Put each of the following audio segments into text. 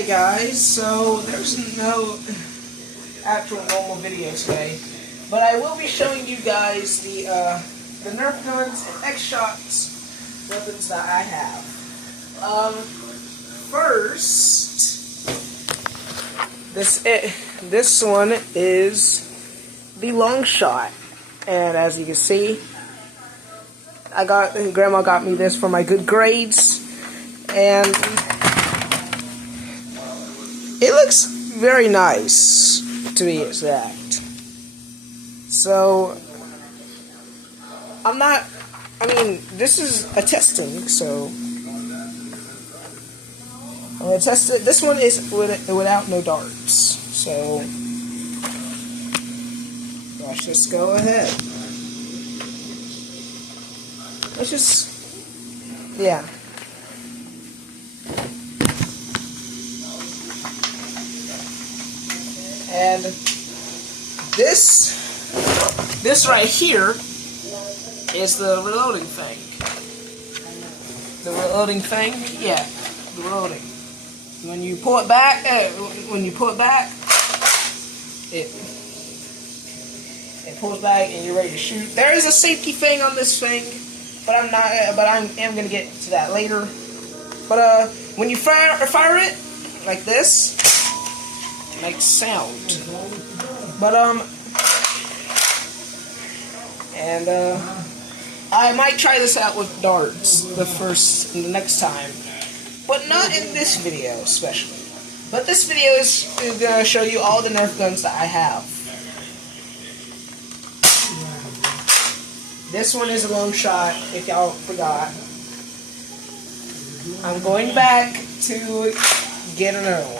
Hey guys, so there's no actual normal video today, but I will be showing you guys the Nerf guns and X-Shots weapons that I have. First, this one is the long shot, and as you can see, Grandma got me this for my good grades, and it looks very nice, to be exact. So, this is a testing, so I'm going to test it. This one is without no darts, so let's just go ahead. Yeah. And this right here is the reloading thing. The reloading thing, yeah, the reloading. When you pull it back, it pulls back and you're ready to shoot. There is a safety thing on this thing, but I am gonna get to that later. But when you fire it like this, it makes sound. But I might try this out with darts the next time, but not in this video especially. But this video is gonna show you all the Nerf guns that I have. This one is a long shot, if y'all forgot. I'm going back to get another one.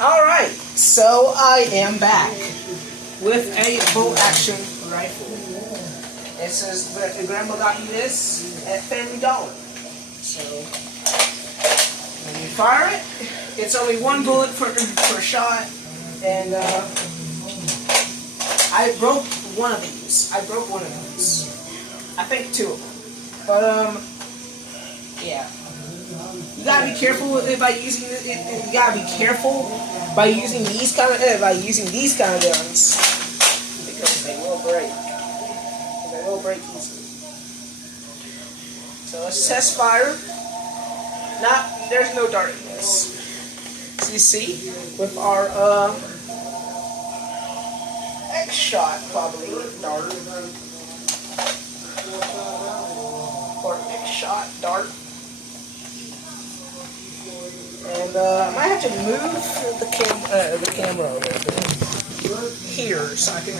Alright, so I am back with a bolt action rifle. It says Grandma got me this at Family Dollar. So when you fire it, it's only one bullet per shot, and I broke one of these. I think two of them. But yeah. You gotta be careful by using it. You gotta be careful by using these kind of guns, because they will break. They will break easily. So let's test fire. There's no dart in this. So you see, with our X-Shot probably dart or X-Shot dart. And I might have to move the camera a little bit here so I can